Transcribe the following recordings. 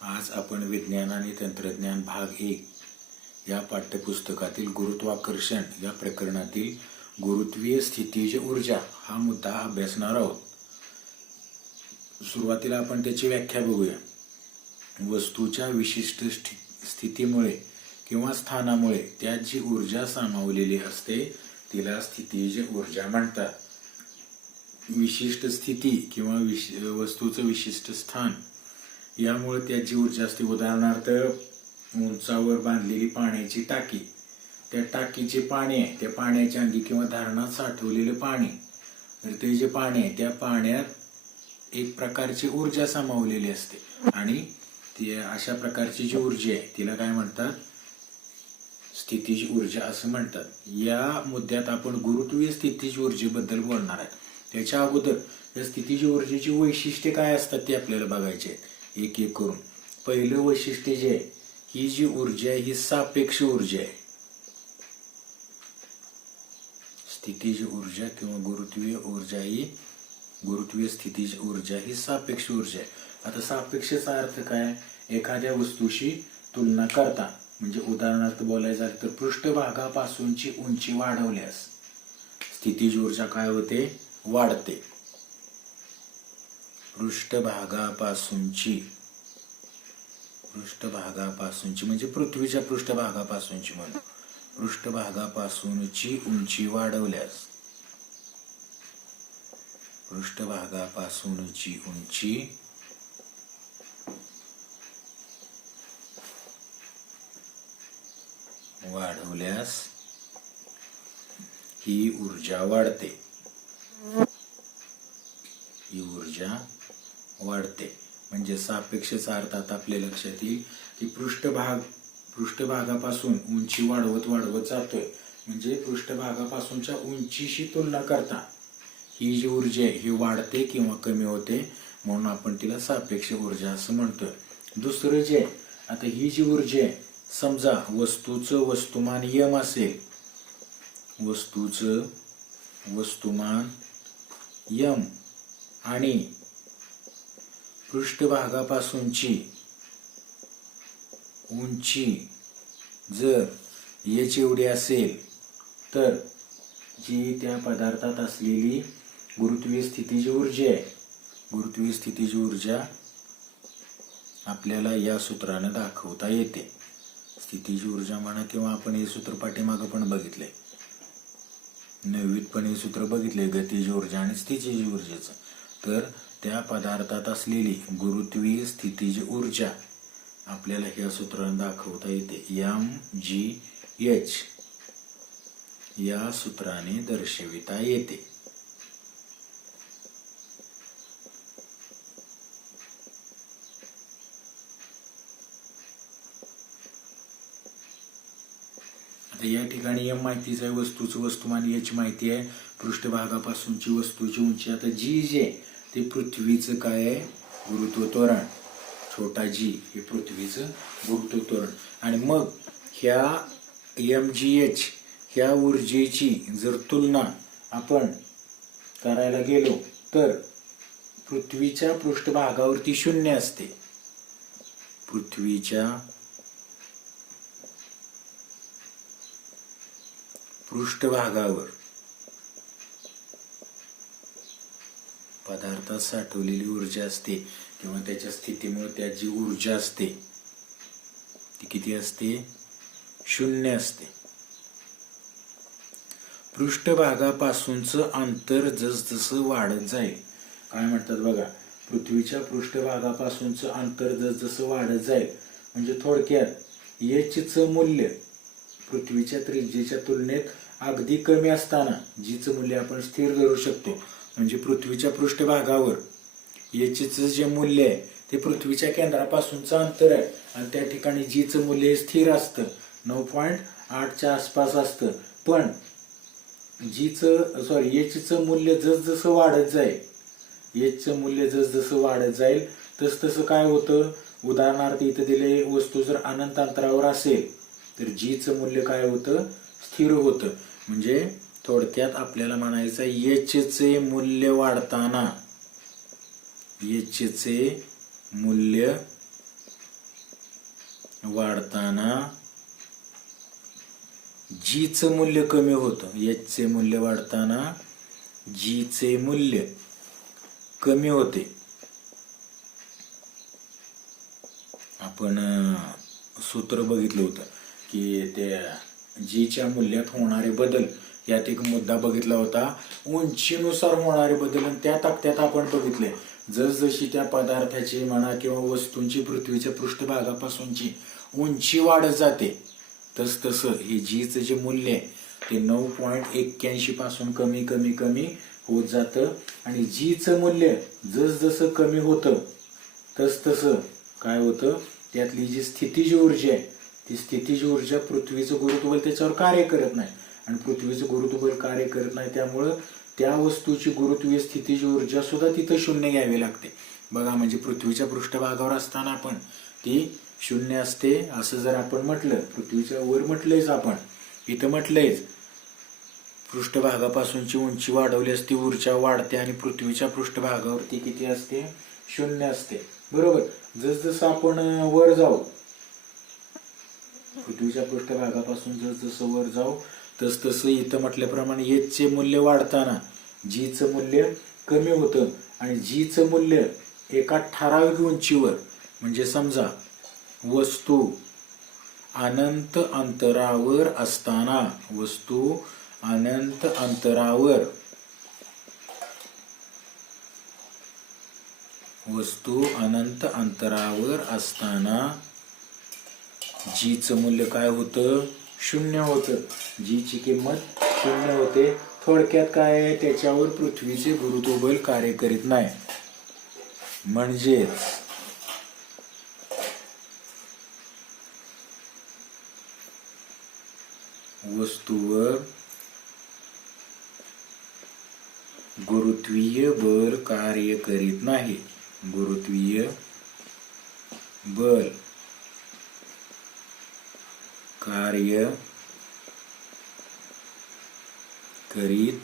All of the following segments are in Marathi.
आज आपण विज्ञान आणि तंत्रज्ञान भाग 1 या पाठ्यपुस्तकातील गुरुत्वाकर्षण या प्रकरणातील गुरुत्वीय स्थितीज ऊर्जा हा मुद्दा अभ्यासणार आहोत. सुरुवातीला आपण त्याची व्याख्या बघूया. वस्तूच्या विशिष्ट स्थितीमुळे किंवा स्थानामुळे त्यात जी ऊर्जा सामावलेली असते तिला स्थितीज ऊर्जा म्हणतात. विशिष्ट स्थिती किंवा वस्तूचं विशिष्ट स्थान यामुळे त्याची ऊर्जा असते. उदाहरणार्थ उंचावर बांधलेली पाण्याची टाकी, त्या टाकीचे पाणी आहे, त्या पाण्याच्या अंगी किंवा धारणात साठवलेले पाणी, तर ते जे पाणी आहे त्या पाण्यात एक प्रकारची ऊर्जा सामावलेली असते आणि ती अशा प्रकारची जी ऊर्जा आहे तिला काय म्हणतात? स्थितीज ऊर्जा असं म्हणतात. या मुद्द्यात आपण गुरुत्वीय स्थितीज ऊर्जेबद्दल बोलणार आहे. त्याच्या अगोदर या स्थितीज ऊर्जेची वैशिष्ट्ये काय असतात ते आपल्याला बघायचे आहेत एक एक करून. पहिलं वैशिष्ट्य जे आहे, ही जी ऊर्जा आहे ही सापेक्ष ऊर्जा आहे. स्थितीज ऊर्जा किंवा गुरुत्वीय ऊर्जा ही गुरुत्वीय स्थितीज ऊर्जा ही सापेक्ष ऊर्जा आहे. आता सापेक्षचा अर्थ काय? एखाद्या वस्तूशी तुलना करता, म्हणजे उदाहरणार्थ बोलायचं झालं तर पृष्ठभागापासूनची उंची वाढवल्यास स्थितीज ऊर्जा काय होते? वाढते. पृष्ठभागापासूनची म्हणजे पृथ्वीच्या पृष्ठभागापासूनची म्हणून पृष्ठभागापासूनची उंची वाढवल्यास पृष्ठभागापासूनची उंची वाढवल्यास ही ऊर्जा वाढते. म्हणजे सापेक्षचा अर्थात आपल्या लक्षात येईल की पृष्ठभागापासून उंची वाढवत जातोय, म्हणजे पृष्ठभागापासूनच्या उंचीशी तुलना करता ही जी ऊर्जा आहे ही वाढते किंवा कमी होते, म्हणून आपण तिला सापेक्ष ऊर्जा असं म्हणतोय. दुसरं जे आता ही जी ऊर्जा आहे, समजा वस्तूचं वस्तुमान यम असेल, वस्तूचं वस्तुमान यम आणि पृष्ठभागापासूनची उंची जर एच एवढी असेल, तर जी त्या पदार्थात असलेली गुरुत्वीय स्थितीज ऊर्जा आहे, गुरुत्वीय स्थितीज ऊर्जा आपल्याला या सूत्राने दाखवता येते. स्थितीज ऊर्जा म्हणा किंवा आपण हे सूत्र पाठीमागं पण बघितलंय, 9वीत पण हे सूत्र बघितले गतीज ऊर्जा आणि स्थितीज ऊर्जेचं. तर त्या पदार्थात असलेली गुरुत्वीय स्थितीज ऊर्जा आपल्याला ह्या सूत्राने दाखवता येते. mgh या सूत्राने दर्शविता येते. आता या ठिकाणी एम माहितीच आहे, वस्तूचं वस्तुमान एच माहिती आहे, पृष्ठभागापासूनची वस्तूची उंची. आता जी जे ते पृथ्वीचं काय आहे? गुरुत्व त्वरण. छोटा जी हे पृथ्वीचं गुरुत्व त्वरण. आणि मग ह्या mgh ह्या ऊर्जेची जर तुलना आपण करायला गेलो तर पृथ्वीच्या पृष्ठभागावरती 0 असते. पृथ्वीच्या पृष्ठभागावर पदार्थात साठवलेली ऊर्जा असते किंवा त्याच्या स्थितीमुळे त्यात जी ऊर्जा असते ती किती असते? 0 असते. पृष्ठभागापासूनचं अंतर जसजसं वाढत जाईल, काय म्हणतात बघा, पृथ्वीच्या पृष्ठभागापासूनचं अंतर जसजसं वाढत जाईल, म्हणजे थोडक्यात एचचं मूल्य पृथ्वीच्या त्रिज्येच्या तुलनेत अगदी कमी असताना जीचं मूल्य आपण स्थिर धरू शकतो. म्हणजे पृथ्वीच्या पृष्ठभागावर एचचं जे मूल्य आहे ते पृथ्वीच्या केंद्रापासूनचं अंतर आहे आणि त्या ठिकाणी जीचं मूल्य स्थिर असतं, 9.8च्या आसपास असतं. पण एचचं मूल्य जसजसं वाढत जाईल तसतसं काय होतं? उदाहरणार्थ इथं दिले वस्तू जर अनंत अंतरावर असेल तर जीचं मूल्य काय होतं? स्थिर होतं. म्हणजे थोडक्यात आपल्याला म्हणायचं एचचे मूल्य वाढताना वाढताना जी चे मूल्य कमी होतं, एच चे मूल्य वाढताना जी चे मूल्य कमी होते. आपण सूत्र बघितलं होतं की त्या जीच्या मूल्यात होणारे बदल यात एक मुद्दा बघितला होता, उंचीनुसार होणारे बदल. आणि त्या तक्त्यात आपण बघितले जसजशी त्या पदार्थाची म्हणा किंवा वस्तूंची पृथ्वीच्या पृष्ठभागापासूनची उंची वाढत जाते तस तसं हे जीचं जे मूल्य आहे ते 9.81 पासून कमी कमी कमी होत जातं. आणि जीचं मूल्य जसजसं कमी होतं तस तसं काय होतं, त्यातली जी स्थितीज ऊर्जा आहे ती स्थितीज ऊर्जा पृथ्वीचं गुरुत्वबळ त्याच्यावर कार्य करत नाही. आणि पृथ्वीचं गुरुत्वबळ कार्य करत नाही त्यामुळं त्या वस्तूची गुरुत्वीय स्थितीची ऊर्जा सुद्धा तिथं शून्य घ्यावी लागते. बघा, म्हणजे पृथ्वीच्या पृष्ठभागावर असताना आपण ती शून्य असते असं जर आपण म्हटलं, पृथ्वीच्या वर म्हटलंयच आपण, इथं म्हटलंयच पृष्ठभागापासूनची उंची वाढवल्यास ती ऊर्जा वाढते आणि पृथ्वीच्या पृष्ठभागावरती किती असते, शून्य असते. बरोबर. जसजसं आपण वर जाऊ, पृथ्वीच्या पृष्ठभागापासून जसजसं वर जाऊ तस तसं इथं म्हटल्याप्रमाणे एच चे मूल्य वाढताना जी चं मूल्य कमी होतं. आणि जी चं मूल्य एका ठराविक उंचीवर, म्हणजे समजा वस्तू अनंत अंतरावर असताना, वस्तू अनंत अंतरावर, वस्तू अनंत अंतरावर असताना जीचं मूल्य काय होतं, शून्य होतं. जीची किंमत शून्य होते. थोडक्यात काय आहे, त्याच्यावर पृथ्वीचे गुरुत्वबळ कार्य करीत नाही. म्हणजेच वस्तूवर गुरुत्वीय बल कार्य करीत नाही. गुरुत्वीय बल कार्य करीत,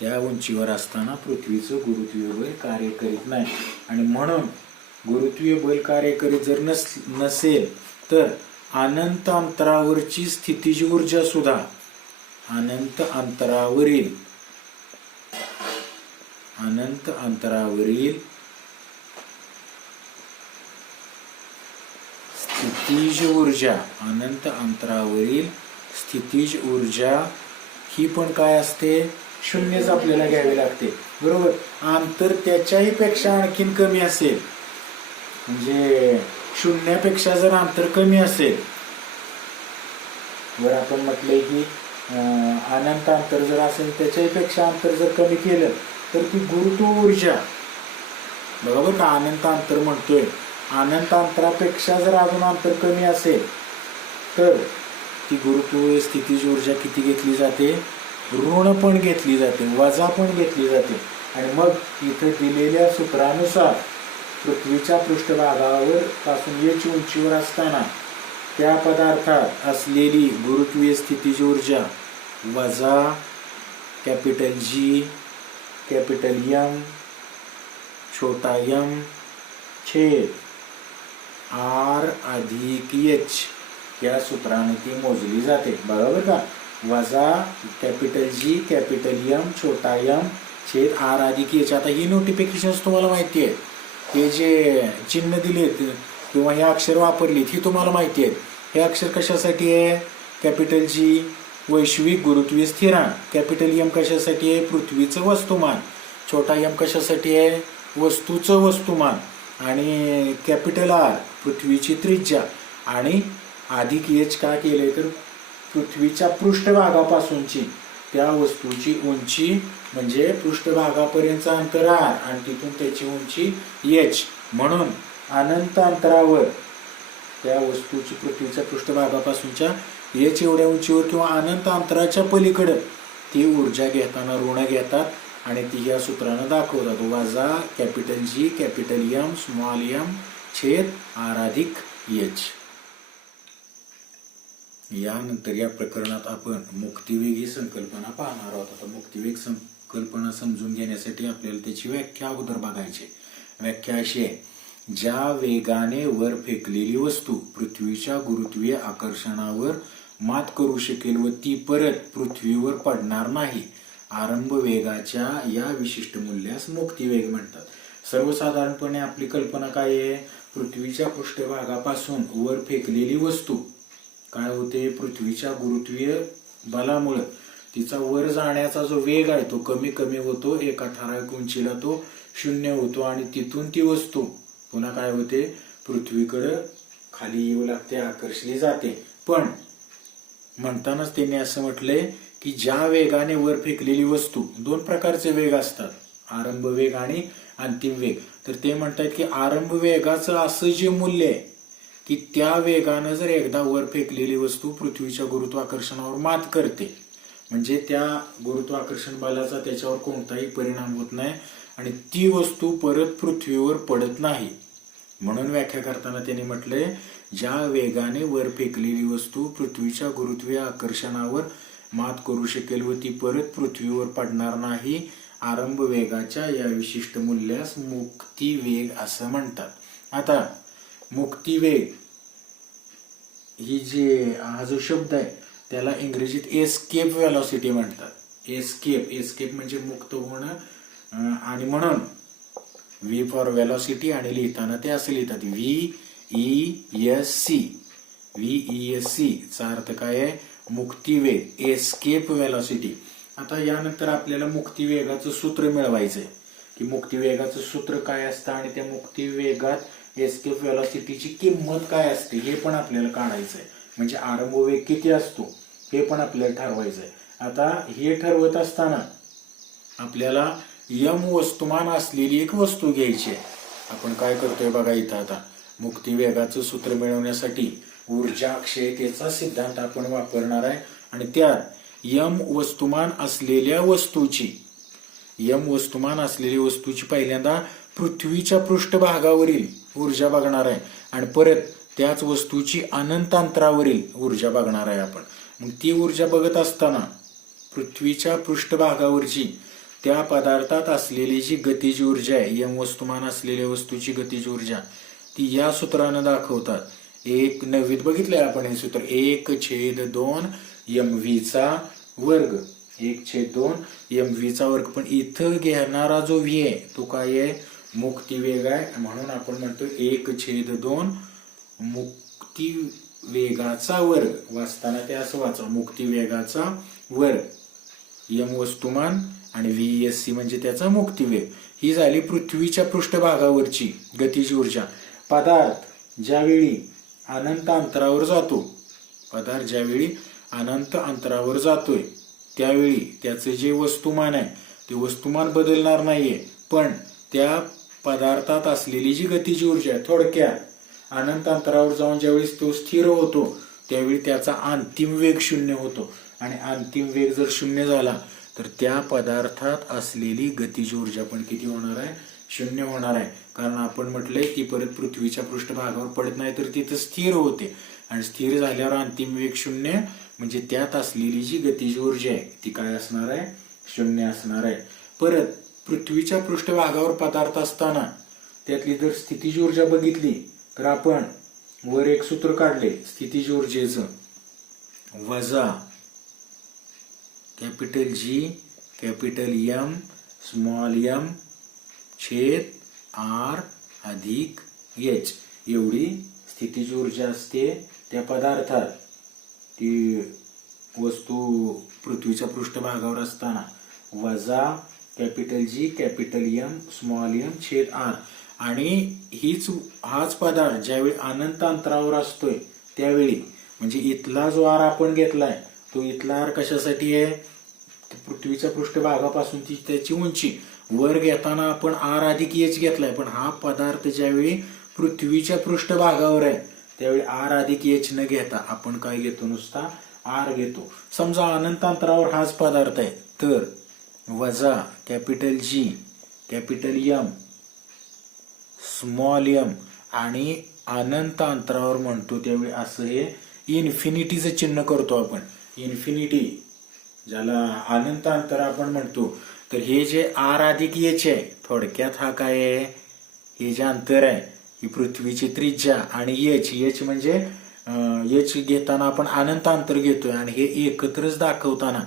त्या उंचीवर असताना पृथ्वीचं गुरुत्वीय बल कार्य करीत नाही. आणि म्हणून गुरुत्वीय बल कार्य करीत जर नसेल तर अनंत अंतरावरची स्थितीची ऊर्जा सुद्धा, अनंत अंतरावरील स्थितीज ऊर्जा, अनंत अंतरावरील स्थितीज ऊर्जा ही पण काय असते, शून्यच आपल्याला घ्यावी लागते. बरोबर. अंतर त्याच्याही पेक्षा आणखीन कमी असेल, म्हणजे शून्यापेक्षा जर अंतर कमी असेल, वर आपण म्हटलंय की अनंत अंतर जर असेल त्याच्याही पेक्षा अंतर जर कमी केलं तर ती गुरुत्व ऊर्जा, बरोबर का, अनंत अंतर म्हणतोय, अनंत अंतरापेक्षा जर अजून अंतर कमी असेल तर ती गुरुत्व स्थितीची ऊर्जा किती घेतली जाते, ऋण पण घेतली जाते, वजा पण घेतली जाते. आणि मग इथे दिलेल्या सूत्रानुसार पृथ्वीच्या पृष्ठभागावर पासून एच उंचीवर असताना त्या पदार्थात असलेली गुरुत्वीय स्थितीची ऊर्जा वजा कॅपिटल जी, कॅपिटल एम, छोटा एम छेद आर अधिक एच या सूत्राने ती मोजली जाते. बरोबर का. वजा कॅपिटल जी, कॅपिटल एम, छोटा एम छेद आर अधिक एच. आता ही नोटिफिकेशन तुम्हाला माहिती आहे, हे जे चिन्ह दिलेत किंवा हे अक्षर वापरलीत ही तुम्हाला माहिती आहेत. हे अक्षर कशासाठी आहे, कॅपिटल जी वैश्विक गुरुत्वीय स्थिरांक, कॅपिटल एम कशासाठी आहे, पृथ्वीचं वस्तुमान, छोटा एम कशासाठी आहे, वस्तूचं वस्तुमान, आणि कॅपिटल आर पृथ्वीची त्रिज्या, आणि अधिक एच का केले तर पृथ्वीच्या पृष्ठभागापासूनची त्या वस्तूची उंची, म्हणजे पृष्ठभागापर्यंतचं अंतर आर आणि तिथून त्याची उंची एच. म्हणून अनंत अंतरावर त्या वस्तूची पृथ्वीच्या पृष्ठभागापासूनच्या एच एवढ्या उंचीवर किंवा अनंत अंतराच्या पलीकडे ती ऊर्जा घेताना ऋण घेतात आणि ती या सूत्रानं दाखवतात. वजा capital G, capital M, small M छेद आर अधिक एच. यानंतर या प्रकरणात आपण मुक्तिवेग ही संकल्पना पाहणार आहोत. आता मुक्तिवेग संकल्पना समजून घेण्यासाठी आपल्याला त्याची व्याख्या अगोदर बघायची. व्याख्या अशी आहे ज्या वेगाने वर फेकलेली वस्तू पृथ्वीच्या गुरुत्वीय आकर्षणावर मात करू शकेल व ती परत पृथ्वीवर पडणार नाही, आरंभ वेगाच्या या विशिष्ट मूल्यास मुक्तिवेग म्हणतात. सर्वसाधारणपणे आपली कल्पना काय आहे? पृथ्वीच्या पृष्ठभागापासून वर फेकलेली वस्तू काय होते? पृथ्वीच्या गुरुत्वीय बलामुळे तिचा वर जाण्याचा जो वेग आहे तो कमी कमी होतो, एका ठराविक उंचीला तो 0 होतो आणि तिथून ती वस्तू पुन्हा काय होते? पृथ्वीकडे खाली येऊ लागते, आकर्षली जाते. पण म्हणतानाच त्यांनी असं म्हटलंय की ज्या वेगाने वर फेकलेली वस्तू, 2 प्रकारचे वेग असतात, आरंभ वेग आणि अंतिम वेग. तर ते म्हणतात की आरंभ वेगाचं असं जे मूल्य आहे की त्या वेगानं जर एकदा वर फेकलेली वस्तू पृथ्वीच्या गुरुत्वाकर्षणावर मात करते, म्हणजे त्या गुरुत्वाकर्षण बलाचा त्याच्यावर कोणताही परिणाम होत नाही आणि ती वस्तू परत पृथ्वीवर पडत नाही. म्हणून व्याख्या करताना त्यांनी म्हटलंय, ज्या वेगाने वर फेकलेली वस्तू पृथ्वीच्या गुरुत्वीय आकर्षणावर मात करू शकेल व ती परत पृथ्वीवर पडणार नाही, आरंभ वेगाच्या या विशिष्ट मूल्यास मुक्तिवेग असं म्हणतात. आता मुक्तिवेग ही हा जो शब्द आहे त्याला इंग्रजीत एस्केप व्हेलॉसिटी म्हणतात. एस्केप म्हणजे मुक्त होणं, आणि म्हणून व्ही फॉर व्हेलॉसिटी आणि लिहिताना ते असं लिहितात VESC. VESC चा अर्थ काय आहे? मुक्तिवेग, एस्केप व्हेलॉसिटी. आता यानंतर आपल्याला मुक्तिवेगाचं सूत्र मिळवायचंय की मुक्तिवेगाचं सूत्र काय असतं आणि त्या मुक्तिवेगात एस्केप व्हेलॉसिटीची किंमत काय असते हे पण आपल्याला काढायचंय. म्हणजे आरंभ वेग किती असतो हे पण आपल्याला ठरवायचंय. आता हे ठरवत असताना आपल्याला यम वस्तुमान असलेली एक वस्तू घ्यायची आहे. आपण काय करतोय बघा इथं, आता मुक्तिवेगाचं सूत्र मिळवण्यासाठी ऊर्जा अक्षयतेचा सिद्धांत आपण वापरणार आहे आणि त्यात यम वस्तुमान असलेली वस्तूची पहिल्यांदा पृथ्वीच्या पृष्ठभागावरील ऊर्जा बघणार आहे आणि परत त्याच वस्तूची अनंत अंतरावरील ऊर्जा बघणार आहे आपण. मग ती ऊर्जा बघत असताना पृथ्वीच्या पृष्ठभागावरची त्या पदार्थात असलेली जी गतिज ऊर्जा आहे, यम वस्तुमान असलेल्या वस्तूची गतिज ऊर्जा, ती या सूत्रानं दाखवतात. 1/9 बघितलंय आपण हे सूत्र, 1/2 mv चा वर्ग, 1/2 mv चा वर्ग. पण इथं घेणारा जो v आहे तो काय आहे? मुक्तिवेग आहे. म्हणून आपण म्हणतो 1/2 मुक्तिवेगाचा वर्ग. वाचताना ते असं वाचा, मुक्तिवेगाचा वर्ग, यम वस्तुमान आणि VESC म्हणजे त्याचा मुक्तिवेग. ही झाली पृथ्वीच्या पृष्ठभागावरची गतिज ऊर्जा. पदार्थ ज्यावेळी अनंत अंतरावर जातोय त्यावेळी त्याचं जे वस्तुमान आहे ते वस्तुमान बदलणार नाहीये, पण त्या पदार्थात असलेली जी गतिज ऊर्जा आहे, थोडक्यात अनंत अंतरावर जाऊन ज्यावेळी तो स्थिर होतो त्यावेळी त्याचा अंतिम वेग 0 होतो आणि अंतिम वेग जर 0 झाला तर त्या पदार्थात असलेली गतिज ऊर्जा पण किती होणार आहे? 0 होणार आहे. कारण आपण म्हटलंय ती परत पृथ्वीच्या पृष्ठभागावर पडत नाही तर तिथं स्थिर होते आणि स्थिर झाल्यावर अंतिम वेग 0, म्हणजे त्यात असलेली जी गतिज ऊर्जा आहे ती काय असणार आहे? 0 असणार आहे. परत पृथ्वीच्या पृष्ठभागावर पदार्थ असताना त्यातली जर स्थितीज ऊर्जा बघितली तर आपण वर एक सूत्र काढले स्थितीज ऊर्जेचं, वजा capital G capital M small m छेद R अधिक H एवढी स्थितीज ऊर्जा असते त्या पदार्थात. ती वस्तू पृथ्वीच्या पृष्ठभागावर असताना वजा capital G capital M small m छेद R. आणि हाच पदार्थ ज्यावेळी अनंत अंतरावर असतोय त्यावेळी, म्हणजे इथला जो R आपण घेतलाय तो इथला R कशासाठी आहे? पृथ्वीच्या पृष्ठभागापासून त्याची उंची. वर घेताना आपण R अधिक H घेतलाय, पण हा पदार्थ ज्यावेळी पृथ्वीच्या पृष्ठभागावर आहे त्यावेळी R अधिक H न घेता आपण काय घेतो? नुसता R घेतो. समजा अनंत अंतरावर हाच पदार्थ आहे तर वजा capital G capital M small m आणि अनंत अंतरावर म्हणतो त्यावेळी असं हे इन्फिनिटीचं चिन्ह करतो आपण. इन्फिनिटी ज्याला अनंत अंतर आपण म्हणतो. तर हे जे R अधिक H आहे थोडक्यात हा काय आहे? हे जे अंतर आहे ही पृथ्वीची त्रिज्या, आणि एच म्हणजे एच घेताना आपण अनंत अंतर घेतोय, आणि हे एकत्रच दाखवताना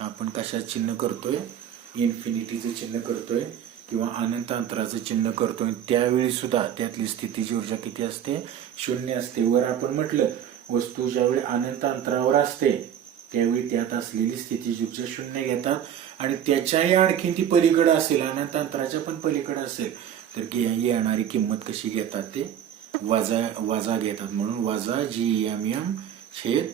आपण कशाचं चिन्ह करतोय, इन्फिनिटीचं चिन्ह करतोय किंवा अनंत अंतराचं चिन्ह करतोय. त्यावेळी सुद्धा त्यातली स्थितीची ऊर्जा किती असते, 0 असते. वर आपण म्हटलं वस्तू ज्यावेळी अनंत अंतरावर असते त्यावेळी त्यात असलेली स्थितीची ऊर्जा 0 घेतात, आणि त्याच्याही आणखीन ती पलीकडे असेल, अनंत अंतराच्या पण पलीकडे असेल तर येणारी किंमत कशी घेतात, ते वजा घेतात. म्हणून वजा GMM छेद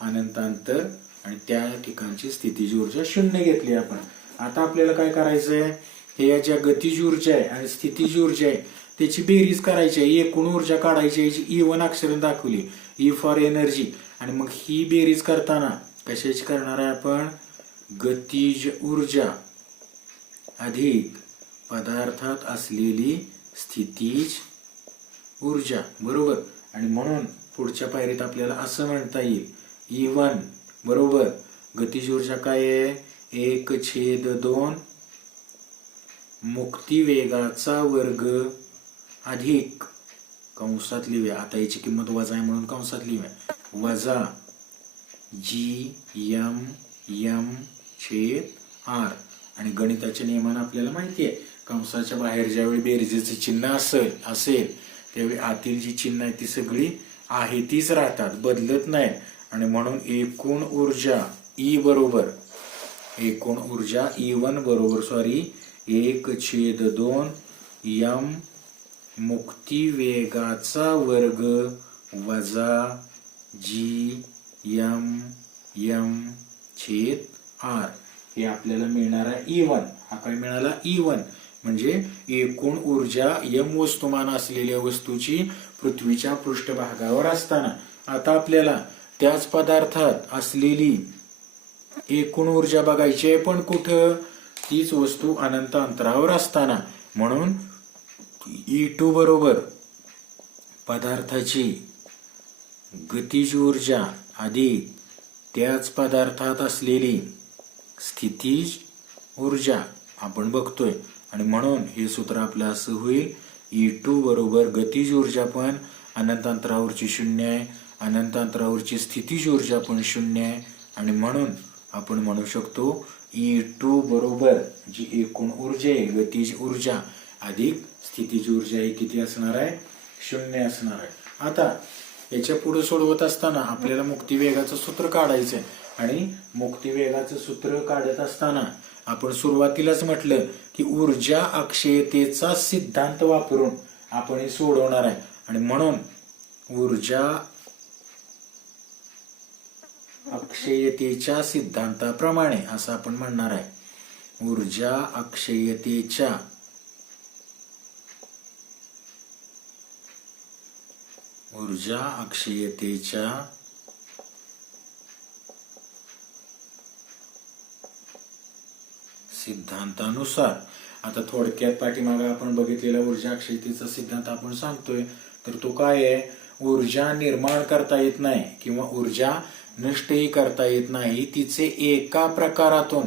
अनंत अंतर, आणि त्या ठिकाणची स्थितीची ऊर्जा 0 घेतली आपण. आता आपल्याला काय करायचंय, हे या ज्या गतीची ऊर्जा आहे आणि स्थितीची ऊर्जा आहे त्याची बेरीज करायची आहे, एकूण ऊर्जा काढायची आहे. E1 अक्षराने दाखवली, E फॉर एनर्जी, आणि मग ही बेरीज करताना कशाची करणार आहे आपण, गतीज ऊर्जा अधिक पदार्थात असलेली स्थितीज ऊर्जा, बरोबर. आणि म्हणून पुढच्या पायरीत आपल्याला असं म्हणता येईल, E1 बरोबर गतीज ऊर्जा काय आहे, 1/2 मुक्ती वेगाचा वर्ग अधिक, कंसात लिहूया, आता याची किंमत वजा आहे म्हणून कंसात लिहूया, वजा GMM छेद R. आणि गणिताच्या नियमानं आपल्याला माहिती आहे, कंसाच्या बाहेर ज्यावेळी बेरजेचे चिन्ह असेल त्यावेळी आतील जी चिन्ह आहे ती सगळी आहे तीच राहतात, बदलत नाही. आणि म्हणून एकूण ऊर्जा E बरोबर, एकूण ऊर्जा E1 बरोबर 1/2 M मुक्ती वेगाचा वर्ग वजा GMM छेद R. हे आपल्याला मिळणार आहे E1. हा काय मिळाला, E1 म्हणजे एकूण ऊर्जा M वस्तुमान असलेल्या वस्तूची पृथ्वीच्या पृष्ठभागावर असताना. आता आपल्याला त्याच पदार्थात असलेली एकूण ऊर्जा बघायची आहे, पण कुठं, तीच वस्तू अनंत अंतरावर असताना. म्हणून E2 बरोबर पदार्थाची गतीज ऊर्जा अधिक त्याच पदार्थात असलेली स्थितीज ऊर्जा आपण बघतोय, आणि म्हणून हे सूत्र आपलं असं होईल, E2 बरोबर गतीज ऊर्जा पण अनंत अंतरावरची 0 आहे, अनंत अंतरावरची स्थितीज ऊर्जा पण 0 आहे, आणि म्हणून आपण म्हणू शकतो E2 बरोबर जी एकूण ऊर्जा आहे गतीज ऊर्जा अधिक स्थितीज ऊर्जा ही किती असणार आहे, 0 असणार आहे. आता याच्या पुढे सोडवत असताना आपल्याला मुक्तिवेगाचं सूत्र काढायचंय, आणि मुक्तिवेगाचं सूत्र काढत असताना आपण सुरुवातीलाच म्हटलं की ऊर्जा अक्षयतेचा सिद्धांत वापरून आपण हे सोडवणार आहे. आणि म्हणून ऊर्जा अक्षयतेच्या सिद्धांताप्रमाणे असं आपण म्हणणार आहे, ऊर्जा अक्षयतेच्या सिद्धांतानुसार. आता थोडक्यात पाठीमागे आपण बघितलेला ऊर्जा अक्षयतेचा सिद्धांत आपण सांगतोय, तर तो काय आहे, ऊर्जा निर्माण करता येत नाही किंवा ऊर्जा नष्टही करता येत नाही, तिचे एका प्रकारातून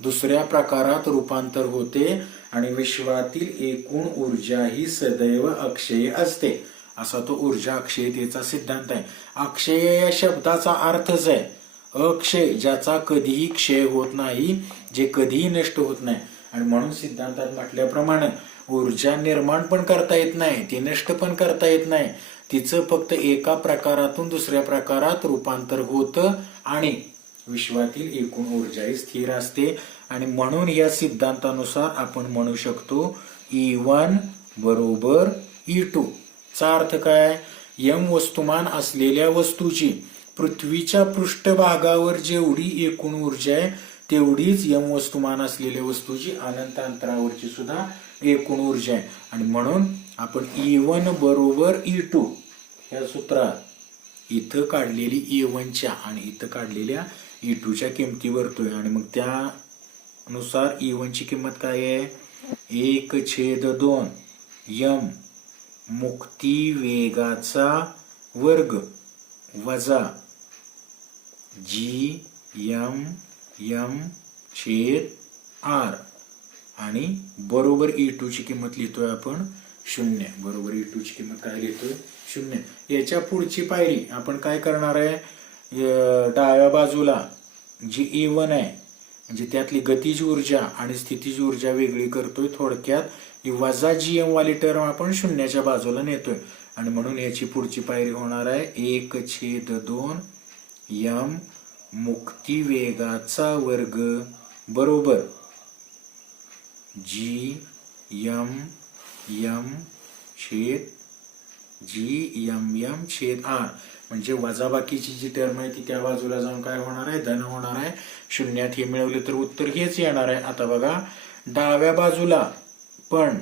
दुसऱ्या प्रकारात रूपांतर होते, आणि विश्वातील एकूण ऊर्जा ही सदैव अक्षय असते, असा तो ऊर्जा अक्षयतेचा सिद्धांत आहे. अक्षय या शब्दाचा अर्थच आहे अक्षय, ज्याचा कधीही क्षय होत नाही, जे कधीही नष्ट होत नाही. आणि म्हणून सिद्धांतात म्हटल्याप्रमाणे ऊर्जा निर्माण पण करता येत नाही, ती नष्ट पण करता येत नाही, तिचं फक्त एका प्रकारातून दुसऱ्या प्रकारात रूपांतर होतं, आणि विश्वातील एकूण ऊर्जा ही स्थिर असते. आणि म्हणून या सिद्धांतानुसार आपण म्हणू शकतो E1 बरोबर E2. चा अर्थ काय, M वस्तुमान असलेल्या वस्तूची पृथ्वीच्या पृष्ठभागावर जेवढी एकूण ऊर्जा आहे तेवढीच M वस्तुमान असलेल्या वस्तूची अनंत अंतरावरची सुद्धा एकूण ऊर्जा आहे. आणि म्हणून आपण E1 बरोबर E2 या सूत्रात इथं काढलेली E1च्या आणि इथं काढलेल्या E2च्या किमती भरतोय, आणि मग त्यानुसार E1 ची किंमत काय आहे, 1/2 M मुक्ती वेगाचा वर्ग वजा GMM छेद R, आणि बरोबर E2 ची किंमत लिहितोय आपण शून्य. बरोबर, E2 ची किंमत काय लिहितोय? शून्य. याच्या पुढची पायरी आपण काय करणार आहे? डाव्या बाजूला जी E1 आहे म्हणजे त्यातली गतीज ऊर्जा आणि स्थितीज ऊर्जा वेगळी करतोय. थोडक्यात ही वजा GM वाली टर्म आपण शून्याच्या बाजूला नेतोय आणि म्हणून याची पुढची पायरी होणार आहे 1/2 m मुक्तिवेगाचा वर्ग बरोबर GM r. म्हणजे वजाबाकीची जी टर्म आहे ती त्या बाजूला जाऊन काय होणार आहे? धन होणार आहे. शून्यात हे मिळवले तर उत्तर हेच येणार आहे. आता बघा, डाव्या बाजूला पण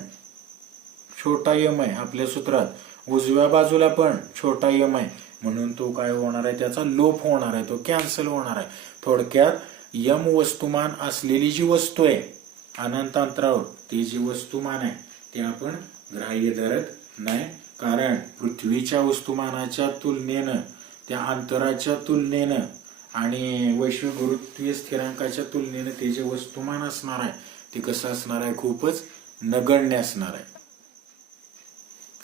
छोटा m आहे आपल्या सूत्रात, उजव्या बाजूला पण छोटा m आहे, म्हणून तो काय होणार आहे? त्याचा लोप होणार आहे, तो कॅन्सल होणार आहे. थोडक्यात m वस्तुमान असलेली जी वस्तू आहे अनंत अंतरावर, ती जी वस्तुमान आहे ते आपण ग्राह्य धरत नाही. कारण पृथ्वीच्या वस्तुमानाच्या तुलनेनं, त्या अंतराच्या तुलनेनं आणि वैश्विक गुरुत्वीय स्थिरांकाच्या तुलनेनं ते जे वस्तुमान असणार आहे ते कसं असणार आहे? खूपच नगण्य असणार आहे.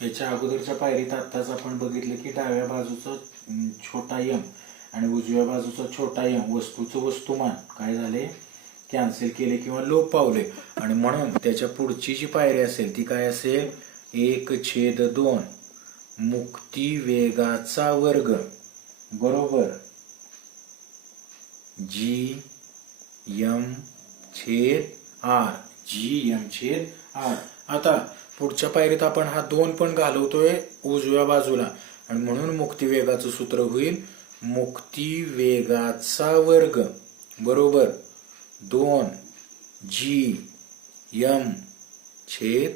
याच्या अगोदरच्या पायरीत आत्ताच आपण बघितलं की डाव्या बाजूचा छोटा m आणि उजव्या बाजूचा छोटा m वस्तूचं वस्तुमान काय झाले? कॅन्सल केले किंवा लोप पावले. आणि म्हणून त्याच्या पुढची जी पायरी असेल ती काय असेल? 1/2 मुक्तिवेगाचा वर्ग बरोबर GM/r. आता पुढच्या पायरीत आपण हा 2 पण घालवतोय उजव्या बाजूला आणि म्हणून मुक्तिवेगाचं सूत्र होईल मुक्तिवेगाचा वर्ग बरोबर 2GM/r.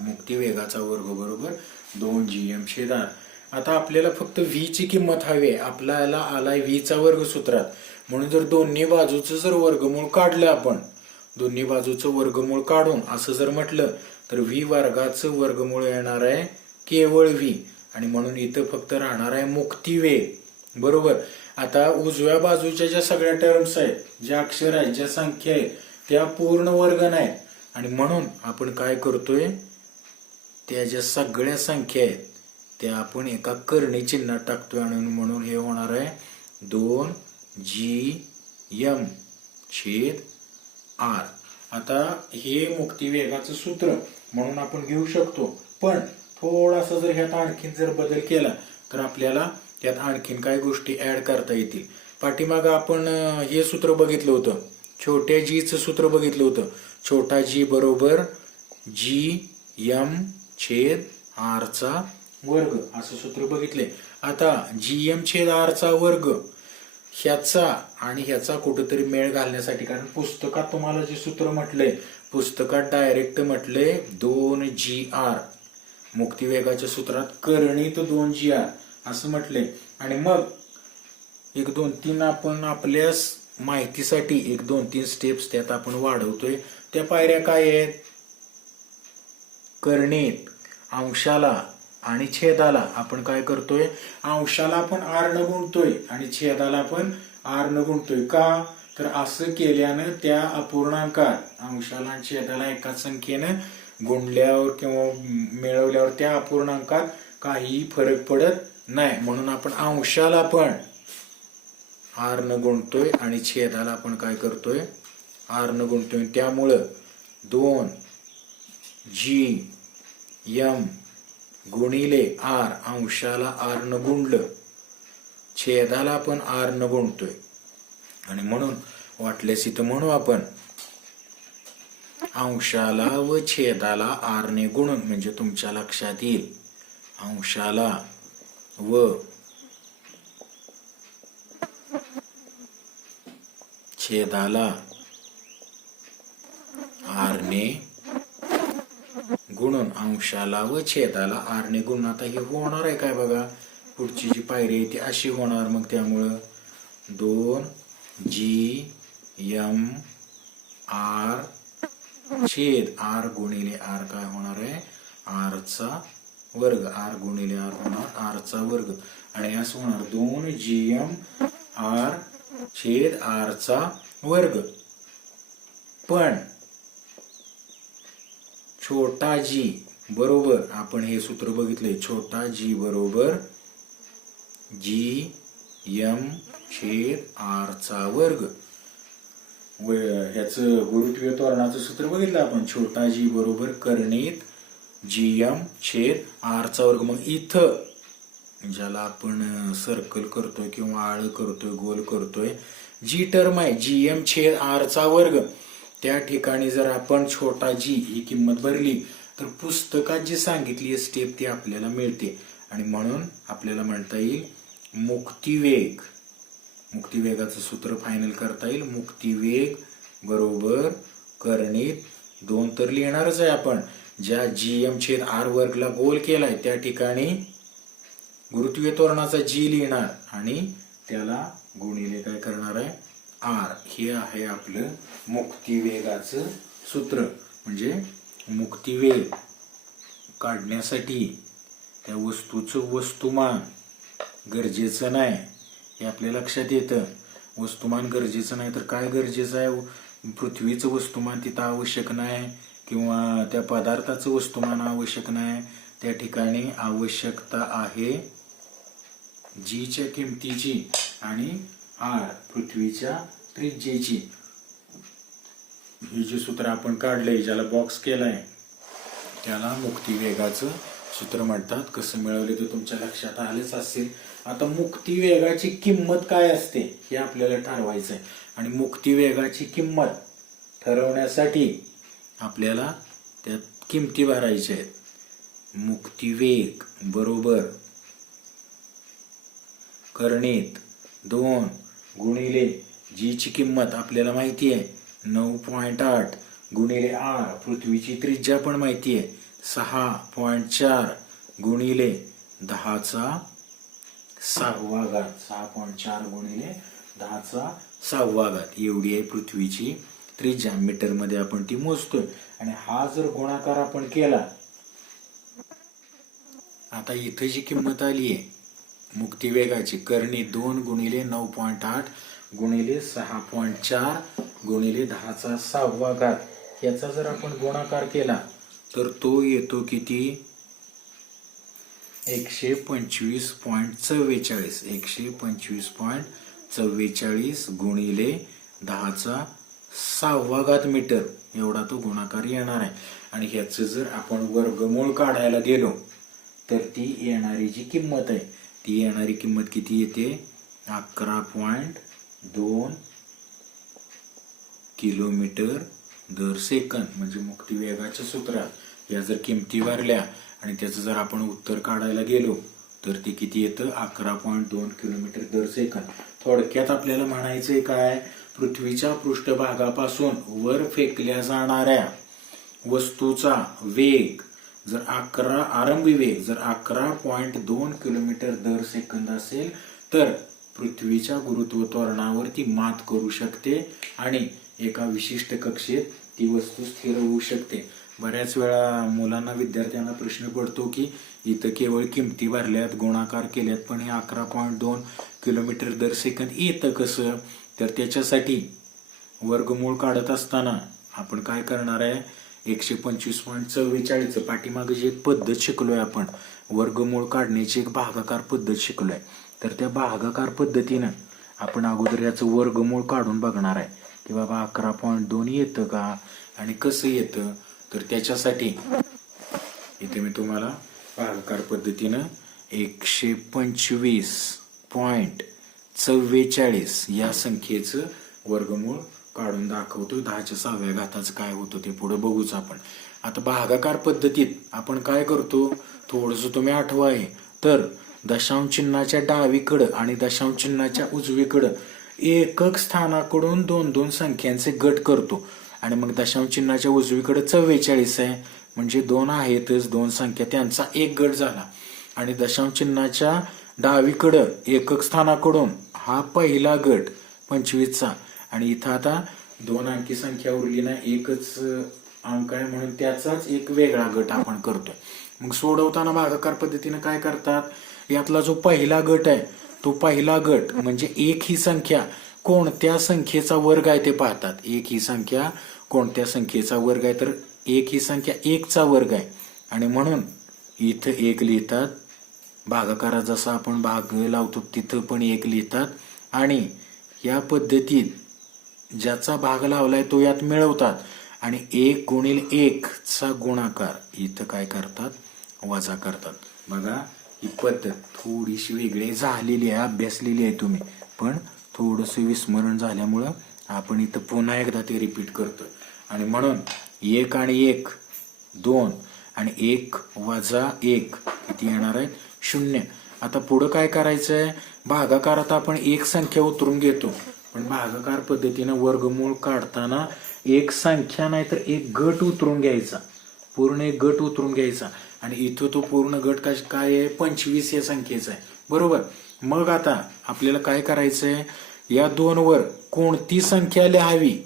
मुक्तिवेगाचा वर्ग बरोबर 2GM/r. आता आपल्याला फक्त v ची किंमत हवी आहे. आपल्याला आलाय v चा वर्ग सूत्रात, म्हणून जर दोन्ही बाजूचं जर वर्गमूळ काढलं, आपण दोन्ही बाजूचं वर्गमूळ काढून असं जर म्हटलं तर v वर्गाचं वर्गमूळ येणार आहे केवळ v, आणि म्हणून इथं फक्त राहणार आहे मुक्तिवेग बरोबर. आता उजव्या बाजूच्या ज्या सगळ्या टर्म्स आहेत, ज्या अक्षर आहेत, ज्या संख्या आहेत, त्या पूर्ण वर्ग नाहीत आणि म्हणून आपण काय करतोय? त्या ज्या सगळ्या संख्या आहेत त्या आपण एका कर्णी चिन्हात टाकतोय आणि म्हणून हे होणार आहे 2GM/r. आता हे मुक्तिवेगाचं सूत्र म्हणून आपण घेऊ शकतो, पण थोडासा जर ह्यात आणखीन जर बदल केला तर आपल्याला त्यात आणखीन काही गोष्टी ऍड करता येतील. पाठीमागं आपण हे सूत्र बघितलं होतं, छोट्या जीचं सूत्र बघितलं होतं. छोटा जी बरोबर GM/r चा वर्ग असं सूत्र बघितले. आता GM/r चा वर्ग ह्याचा आणि ह्याचा कुठेतरी मेळ घालण्यासाठी, कारण पुस्तकात तुम्हाला जे सूत्र म्हटलंय, पुस्तकात डायरेक्ट म्हटलंय 2GR, मुक्तिवेगाच्या सूत्रात कर्णित 2GR असं म्हटलंय. आणि मग 1-2-3 आपण आपल्या माहितीसाठी 1-2-3 स्टेप्स त्यात आपण वाढवतोय. त्या पायऱ्या काय आहेत? कर्णित, अंशाला आणि छेदाला आपण काय करतोय? अंशाला आपण r न गुणतोय आणि छेदाला पण r न गुणतोय. का? तर असं केल्यानं त्या अपूर्णांकात अंशाला आणि छेदाला एकाच संख्येनं गुणल्यावर किंवा मिळवल्यावर त्या अपूर्णांकात काही फरक पडत नाही, म्हणून आपण अंशाला पण r न गुणतोय आणि छेदाला आपण काय करतोय? r न गुणतोय. त्यामुळं 2GM गुणिले r, अंशाला r न गुणलं, छेदाला पण r न गुणतोय आणि म्हणून वाटल्यास इथं म्हणू आपण अंशाला व छेदाला r ने गुणून, म्हणजे तुमच्या लक्षात येईल अंशाला व छेदाला r ने गुणून, अंशाला व छेदाला r ने गुणून. आता हे होणार आहे काय बघा, पुढची जी पायरी आहे ती अशी होणार. मग त्यामुळं 2GM/r छेद r गुणिले r काय होणार आहे? r चा वर्ग. r गुणिले r होणार r चा वर्ग आणि असं होणार 2GM/r छेद r चा वर्ग. पण छोटा g बरोबर आपण हे सूत्र बघितले, छोटा जी बरोबर GM/R². ह्याच गुरुत्वीय त्वरणाचं सूत्र बघितलं आपण, छोटा जी बरोबर करणीत GM/R². मग इथं ज्याला आपण सर्कल करतोय किंवा आळ करतोय, गोल करतोय, जी टर्म आहे GM/R², त्या ठिकाणी जर आपण छोटा जी ही किंमत भरली तर पुस्तकात जी सांगितली स्टेप ती आपल्याला मिळते. आणि म्हणून आपल्याला म्हणता येईल मुक्तिवेग. मुक्तिवेगाचं सूत्र फायनल करता येईल, मुक्तिवेग बरोबर करणीत 2 तर लिहिणारच आहे आपण. ज्या GM/R² ला गोल केलाय त्या ठिकाणी गुरुत्वीय त्वरणाचा G लिहिणार आणि त्याला गुणिले काय करणार आहे, R. हे आहे आपलं मुक्तिवेगाचं सूत्र. म्हणजे मुक्तिवेग काढण्यासाठी त्या वस्तूचं वस्तुमान गरजेचं नाही हे आपल्या लक्षात येतं. वस्तुमान गरजेचं नाही तर काय गरजेचं आहे, पृथ्वीचं वस्तुमान तिथं आवश्यक नाही किंवा त्या पदार्थाचं वस्तुमान आवश्यक नाही. त्या ठिकाणी आवश्यकता आहे Gच्या किमतीची आणि R पृथ्वीच्या त्रिज्येची. हे जे सूत्र आपण काढलंय, ज्याला बॉक्स केलाय, त्याला मुक्तिवेगाचं सूत्र म्हणतात. कसं मिळवले ते तुमच्या लक्षात आलेच असेल. आता मुक्तिवेगाची किंमत काय असते हे आपल्याला ठरवायचं आहे. आणि मुक्तिवेगाची किंमत ठरवण्यासाठी आपल्याला त्यात किमती भरायच्या आहेत. मुक्तिवेग बरोबर करणीत 2 गुणिले जी ची किंमत आपल्याला माहिती आहे 9.8 गुणिले R, पृथ्वीची त्रिज्या पण माहिती आहे 6.4 गुणिले 10⁶. 6.4 गुणिले 10⁶ एवढी आहे पृथ्वीची त्रिज्या. मीटर मध्ये आपण ती मोजतोय. आणि हा जर गुणाकार आपण केला, आता इथे जी किंमत आली आहे मुक्तिवेगाची करणी 2 गुणिले 9.8 गुणिले 6.4 गुणिले 10⁶, याचा जर आपण गुणाकार केला तर तो येतो किती, 125.44. 125.44 गुणिले 10⁶ मीटर एवढा तो गुणाकार येणार आहे. आणि ह्याचं जर आपण वर्गमूळ काढायला गेलो तर ती येणारी जी किंमत आहे ती येणारी किंमत किती येते, 11.2 किलोमीटर/सेकंद. म्हणजे मुक्तिवेगाच्या सूत्रात या जर किमती भरल्या आणि त्याचं जर आपण उत्तर काढायला गेलो तर ते किती येतं, 11.2 किलोमीटर/सेकंद. थोडक्यात आपल्याला म्हणायचंय काय, पृथ्वीच्या पृष्ठभागापासून वर फेकल्या जाणाऱ्या वस्तूचा वेग जर आरंभी वेग जर 11.2 किलोमीटर/सेकंद असेल तर पृथ्वीच्या गुरुत्व त्वरणावरती मात करू शकते आणि एका विशिष्ट कक्षेत ती वस्तू स्थिर होऊ शकते. बऱ्याच वेळा मुलांना, विद्यार्थ्यांना प्रश्न पडतो की इथं केवळ किमती भरल्यात, गुणाकार केल्यात, पण हे 11.2 किलोमीटर/सेकंद येतं कसं. तर त्याच्यासाठी वर्गमूळ काढत असताना आपण काय करणार आहे, 125.44 पाठीमागे जी एक पद्धत शिकलोय आपण, वर्गमूळ काढण्याची एक भागाकार पद्धत शिकलोय. तर त्या भागाकार पद्धतीनं आपण अगोदर याचं वर्गमूळ काढून बघणार आहे की बाबा 11.2 येतं का आणि कसं येतं. तर त्याच्यासाठी इथे मी तुम्हाला भागाकार पद्धतीनं 125.44 या संख्येचं वर्गमूळ काढून दाखवतो. 10⁶ काय होतं ते पुढे बघूच आपण. आता भागाकार पद्धतीत आपण काय करतो, थोडस तुम्ही आठवाय तर दशांश चिन्हाच्या डावीकडं आणि दशांश चिन्हाच्या उजवीकडं एकक स्थानाकडून 2 संख्यांचे गट करतो. आणि मग दशांश चिन्हाच्या उजवीकडे 44 आहे म्हणजे 2 आहेतच 2 संख्या, त्यांचा एक गट झाला. आणि दशांश चिन्हाच्या डावीकडं एकक स्थानाकडून हा पहिला गट 25चा. आणि इथं आता 2 अंकी संख्या उरली ना, एकच अंक आहे म्हणून त्याचाच एक वेगळा गट आपण करतोय. मग सोडवताना भागाकार पद्धतीने काय करतात, यातला जो पहिला गट आहे तो पहिला गट म्हणजे 1 ही संख्या कोणत्या संख्येचा वर्ग आहे ते पाहतात. 1 ही संख्या कोणत्या संख्येचा वर्ग आहे, तर 1 ही संख्या 1चा वर्ग आहे. आणि म्हणून इथं 1 लिहितात. भागाकारात जसा आपण भाग लावतो तिथं पण 1 लिहितात. आणि या पद्धतीत ज्याचा भाग लावलाय तो यात मिळवतात. आणि 1 गुणिले 1 चा गुणाकार इथं काय करतात, वजा करतात. बघा ही पद्धत थोडीशी वेगळी झालेली आहे, अभ्यासलेली आहे तुम्ही, पण थोडंसं विस्मरण झाल्यामुळं आपण इथं पुन्हा एकदा ते रिपीट करतो. आणि म्हणून 1 आणि 1 2 आणि 1 वजा 1 किती येणार आहे, 0. आता पुढं काय करायचंय, भागाकारात आपण एक संख्या उतरून घेतो, पण भागाकार पद्धतीनं वर्गमूळ काढताना एक संख्या नाही तर एक गट उतरून घ्यायचा, पूर्ण एक गट उतरून घ्यायचा. आणि इथं तो पूर्ण गट काय आहे, 25 या संख्येचा आहे, बरोबर. मग आता आपल्याला काय करायचंय, या 2 वर कोणती संख्या लिहावी.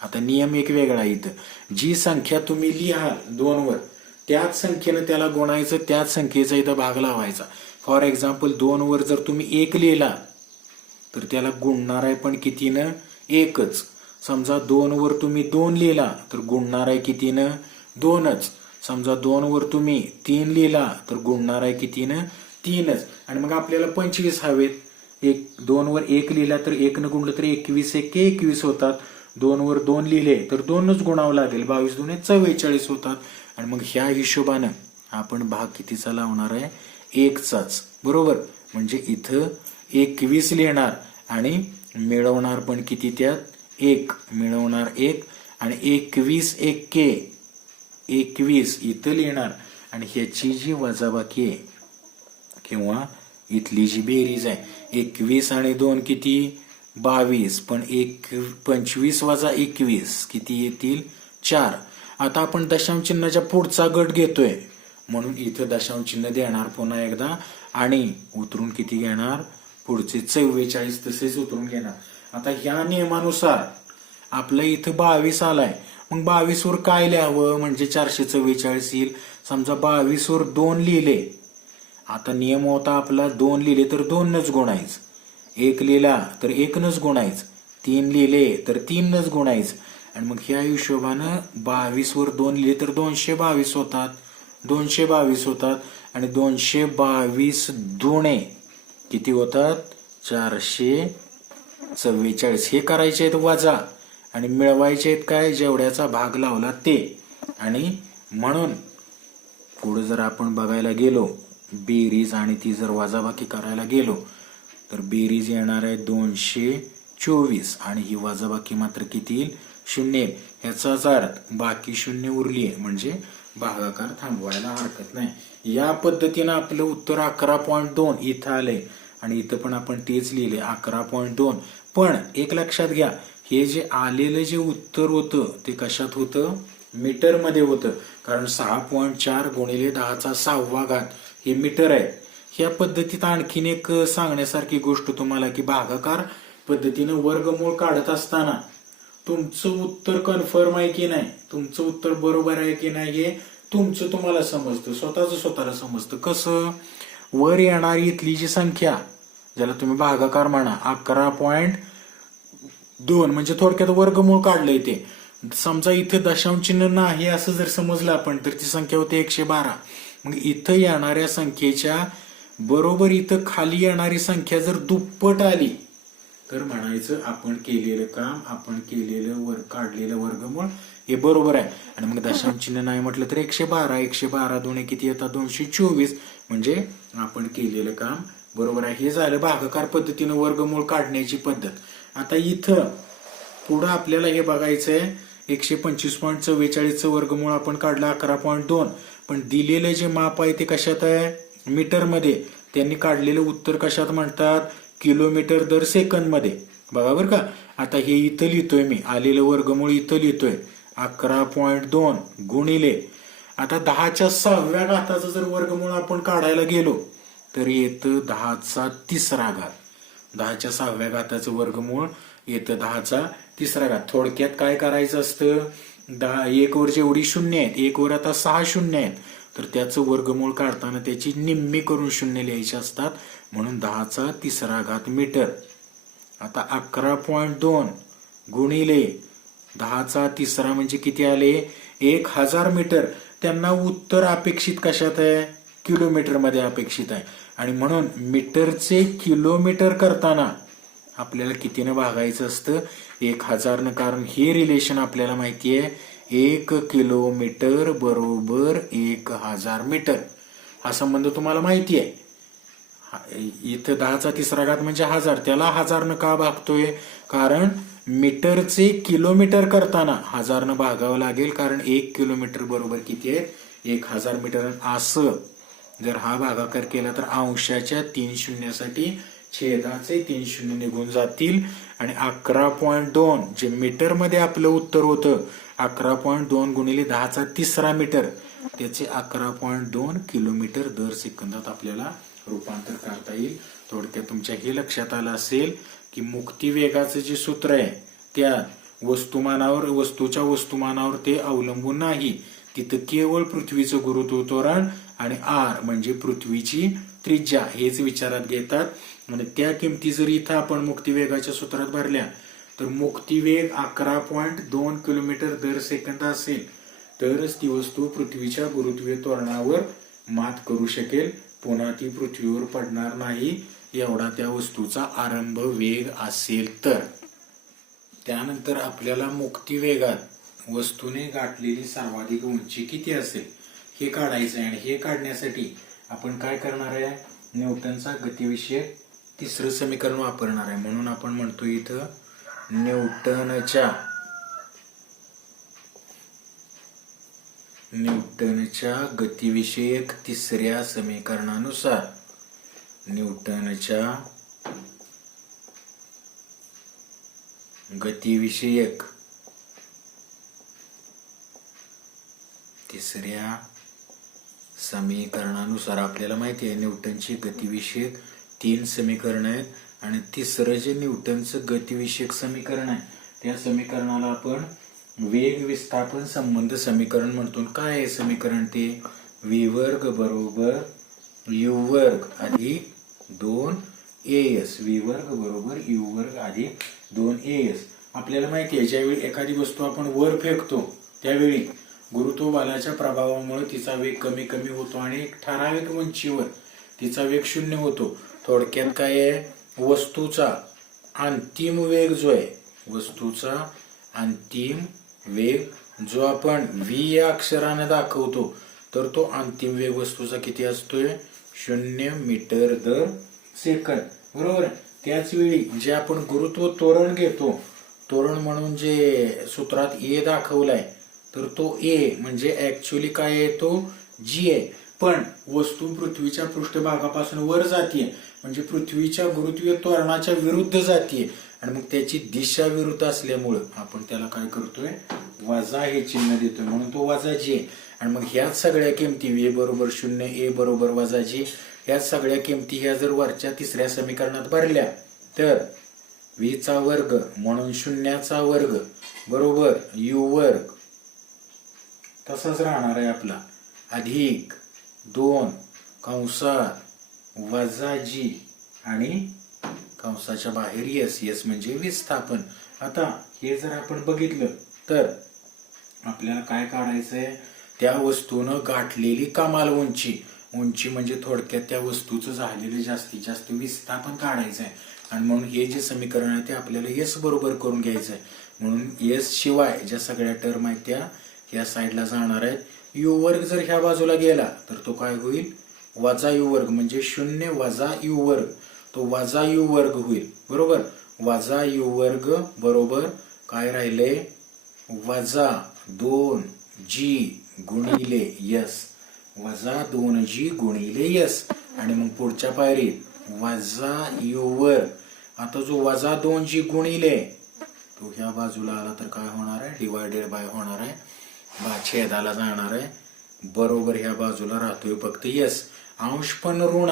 आता नियम एक वेगळा आहे इथं, जी संख्या तुम्ही लिहाल 2 वर त्याच संख्येनं त्याला गुणायचं, त्याच संख्येचा इथं भाग लावायचा. फॉर एक्झाम्पल 2 वर जर तुम्ही 1 लिहिला तर त्याला गुणणार आहे पण कितीनं, 1च. समजा 2 वर तुम्ही 2 लिहिला तर गुणणार आहे कितीनं, 2च. समजा 2 वर तुम्ही 3 लिहिला तर गुणणार आहे कितीनं, 3च. आणि मग आपल्याला 25 हवेत. 2 वर 1 लिहिला तर 1 न गुणलं तर 21 एके 21 होतात. 2 वर 2 लिहिले तर 2च गुणावं लागेल, 22 दुने 44 होतात. आणि मग ह्या हिशोबानं आपण भाग कितीचा लावणार आहे, 1चाच, बरोबर. म्हणजे इथं 21 लिहिणार आणि मिळवणार पण किती, त्यात 1 मिळवणार 1. आणि 21 एके 21 इथं लिहिणार. आणि ह्याची जी वजाबाकी आहे किंवा इथली जी बेरीज आहे, 21 आणि 2 किती, 22. पण 25 वजा 21 किती येतील, 4. आता आपण दशांश चिन्हाच्या पुढचा गट घेतोय म्हणून इथं दशांश चिन्ह देणार पुन्हा एकदा. आणि उतरून किती घेणार, पुढचे 44 तसेच उतरून घेणार. आता ह्या नियमानुसार आपलं इथं 22 आलाय, मग 22 वर काय लिहावं म्हणजे 444 येईल. समजा 22 वर 2 लिहिले, आता नियम होता आपला 2 लिहिले तर 2नच गुणायचं, 1 लिहिला तर 1नच गुणायचं, 3 लिहिले तर 3नच गुणायचं. आणि मग ह्या हिशोबानं 22 वर 2 लिहिले तर 222 होतात, 222 होतात. आणि 222 दुणे किती होतात, 444. हे करायचे आहेत वजा आणि मिळवायचे आहेत काय, जेवढ्याचा भाग लावला ते. आणि म्हणून पुढे जर आपण बघायला गेलो बेरीज आणि ती जर वजाबाकी करायला गेलो तर बेरीज येणार आहे 224 आणि ही वजाबाकी मात्र किती येईल, 0. ह्याचाच अर्थ बाकी 0 उरली आहे म्हणजे भागाकार थांबवायला हरकत नाही. या पद्धतीनं आपलं उत्तर 11.2 इथं आलंय. आणि इथं पण आपण तेच लिहिले 11.2. पण एक लक्षात घ्या, हे जे आलेलं जे उत्तर होतं ते कशात होतं, मीटर मध्ये होतं. कारण 6.4 गुणिले 10⁶ हे मीटर आहे. ह्या पद्धतीत आणखीन एक सांगण्यासारखी गोष्ट तुम्हाला की भागाकार पद्धतीनं वर्गमूळ काढत असताना तुमचं उत्तर कन्फर्म आहे की नाही, तुमचं उत्तर बरोबर आहे की नाही हे तुमचं तुम्हाला समजतं, स्वतःला समजतं. कसं, वर येणारी इथली जी संख्या ज्याला तुम्ही भागाकार म्हणा 11.2 म्हणजे थोडक्यात वर्गमूळ काढलंय ते. समजा इथे दशांश चिन्ह नाही असं जर समजलं आपण तर ती संख्या होते 112. मग इथं येणाऱ्या संख्येच्या बरोबर इथं खाली येणारी संख्या जर दुप्पट आली तर म्हणायचं आपण केलेलं काम, आपण केलेलं काढलेलं वर्गमूळ हे बरोबर आहे. आणि मग दशांश चिन्ह नाही म्हटलं तर 112. 112 दुणे किती येतात, 224. म्हणजे आपण केलेलं काम बरोबर आहे. हे झालं भागाकार पद्धतीनं वर्गमूळ काढण्याची पद्धत. आता इथं पुढं आपल्याला हे बघायचंय 125.44 वर्गमूळ आपण काढलं 11.2. पण दिलेलं जे माप आहे ते कशात आहे, मीटर मध्ये. त्यांनी काढलेलं उत्तर कशात म्हणतात, किलोमीटर दर सेकंद मध्ये. बघा बरं का. आता हे इथं लिहितोय मी, आलेलं वर्गमूळ इथं लिहितोय 11.2 गुणिले. आता 10⁶ जर वर्गमूळ आपण काढायला गेलो तर येतं 10⁻³ 10⁻⁴ वर्गमूळ येतं 10⁻³ थोडक्यात काय करायचं असतं, 1 वर जेवढी 0 आहेत, 1 वर आता 6 0 आहेत, तर त्याचं वर्गमूळ काढताना त्याची निम्मी करून 0 लिहायचे असतात. म्हणून 10⁻³ मीटर. आता 11.2 गुणिले 10⁻³ म्हणजे किती आले, 1000 मीटर. त्यांना उत्तर अपेक्षित कशात आहे? किलोमीटर मध्ये अपेक्षित आहे. आणि म्हणून मीटरचे किलोमीटर करताना आपल्याला कितीनं भागायचं असतं? 1000 कारण हे रिलेशन आपल्याला माहिती आहे, 1 किलोमीटर बरोबर 1000 मीटर. हा संबंध तुम्हाला माहिती आहे. इथं 10चा तिसरा घात म्हणजे 1000, त्याला 1000 का भागतोय? कारण मीटरचे किलोमीटर करताना 1000 भागावं लागेल, कारण 1 किलोमीटर बरोबर किती आहे? 1000 मीटर. असं जर हा भागाकार केला तर अंशाच्या 3 शून्यासाठी छेदाचे 3 शून्य निघून जातील आणि 11.2 जे मीटर मध्ये आपलं उत्तर होतं, 11.2 गुणिले 10चा तिसरा मीटर, त्याचे 11.2 किलोमीटर दर सेकंदात आपल्याला रूपांतर करता येईल. थोडक्यात तुमच्या हे लक्षात आलं असेल की मुक्तिवेगाचं जे सूत्र आहे त्या वस्तूच्या वस्तुमानावर ते अवलंबून नाही. तिथं केवळ पृथ्वीचं गुरुत्व त्वरण आणि आर म्हणजे पृथ्वीची त्रिज्या हेच विचारात घेतात. आणि त्या किमती जर इथं आपण मुक्तिवेगाच्या सूत्रात भरल्या तर मुक्तिवेग 11.2 किलोमीटर दर सेकंद असेल तरच ती वस्तू पृथ्वीच्या गुरुत्वीय त्वरणावर मात करू शकेल. पुन्हा ती पृथ्वीवर पडणार नाही एवढा त्या वस्तूचा आरंभ वेग असेल तर. त्यानंतर आपल्याला मुक्तिवेगात वस्तूने गाठलेली सर्वाधिक उंची किती असेल हे काढायचं आहे. आणि हे काढण्यासाठी आपण काय करणार आहे? न्यूटनचा गतिविषयक तिसरं समीकरण वापरणार आहे. म्हणून आपण म्हणतो इथं न्यूटनच्या गतिविषयक तिसऱ्या समीकरणानुसार न्यूटनच्या गतिविषयक तिसऱ्या समीकरणानुसार आपल्याला माहिती आहे न्यूटनची गतिविषयक 3 समीकरण आहेत आणि तिसरं जे न्यूटनचं गतिविषयक समीकरण आहे त्या समीकरणाला आपण वेग विस्थापन संबंध समीकरण म्हणतो. काय आहे समीकरण? ते v वर्ग बरोबर u वर्ग अधिक 2as, v वर्ग बरोबर u वर्ग अधिक 2as. आपल्याला माहिती आहे ज्यावेळी एखादी वस्तू आपण वर फेकतो त्यावेळी गुरुत्व बलाच्या प्रभावामुळे तिचा वेग कमी कमी होतो आणि एक ठराविक उंचीवर तिचा वेग 0 होतो. थोडक्यात काय आहे? वस्तूचा अंतिम वेग जो आहे, वस्तूचा अंतिम वेग जो आपण v या अक्षराने दाखवतो तर तो अंतिम वेग वस्तूचा किती असतोय? 0 मीटर दर सेकंद. बरोबर. त्याच वेळी जे आपण गुरुत्व त्वरण घेतो, त्वरण म्हणून जे सूत्रात ए दाखवलाय तर तो ए म्हणजे ऍक्च्युअली काय आहे? तो जी आहे. पण वस्तू पृथ्वीच्या पृष्ठभागापासून वर जातीये म्हणजे पृथ्वीच्या गुरुत्वीय त्वरणाच्या विरुद्ध जातीये आणि मग त्याची दिशा विरुद्ध असल्यामुळं आपण त्याला काय करतोय? वजा हे चिन्ह देतोय, म्हणून तो वजा जी आहे. आणि मग ह्याच सगळ्या किमती v बरोबर 0, a बरोबर वजा जी, ह्या सगळ्या किमती ह्या जर वरच्या तिसऱ्या समीकरणात भरल्या तर v चा वर्ग म्हणून 0 चा वर्ग बरोबर u वर्ग तसाच राहणार आहे आपला अधिक 2 कंसात वजा जी आणि कंसाच्या बाहेर यस, यस म्हणजे विस्थापन. आता हे जर आपण बघितलं तर आपल्याला काय काढायचंय? त्या वस्तूनं गाठलेली कमाल उंची, उंची म्हणजे थोडक्यात त्या वस्तूचं झालेलं जास्तीत जास्त विस्थापन काढायचं आहे. आणि म्हणून हे जे समीकरण आहे ते आपल्याला यस बरोबर करून घ्यायचं आहे. म्हणून यस शिवाय ज्या सगळ्या टर्म आहेत त्या ह्या साईडला जाणार आहेत. यू वर्ग जर ह्या बाजूला गेला तर तो काय होईल? वजा यू वर्ग म्हणजे 0 वजा यू वर्ग, तो वजा यू वर्ग होईल. बरोबर. वजा यू वर्ग बरोबर काय राहिले? वजा 2g गुणिले यस, वजा 2g गुणिले यस. आणि मग पुढच्या पायरीत वजा यू वर्ग. आता जो वजा 2g गुणिले तो ह्या बाजूला आला तर काय होणार आहे? डिवायडेड बाय होणार आहे, छेदाला जाणार आहे. बरोबर ह्या बाजूला राहतोय फक्त यस. अंश पण ऋण,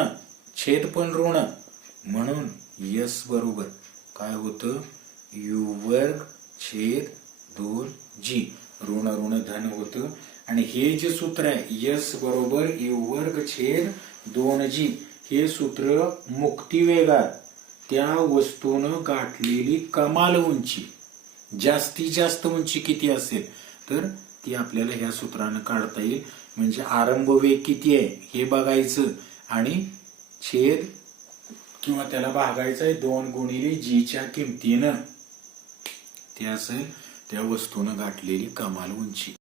छेद पण ऋण, म्हणून यस बरोबर काय होतं? यू वर्ग छेद 2g. ऋण ऋण धन होतं. आणि हे जे सूत्र आहे यस बरोबर यू वर्ग छेद 2g हे सूत्र मुक्तिवेगात त्या वस्तूनं गाठलेली कमाल उंची, जास्तीत जास्त उंची किती असेल तर ती आपल्याला ह्या सूत्रानं काढता येईल. म्हणजे आरंभ वेग किती आहे हे बघायचं आणि छेद किंवा त्याला भागायचं आहे 2 गुणिले जीच्या किमतीनं. ते असेल त्या वस्तूनं गाठलेली कमाल उंची.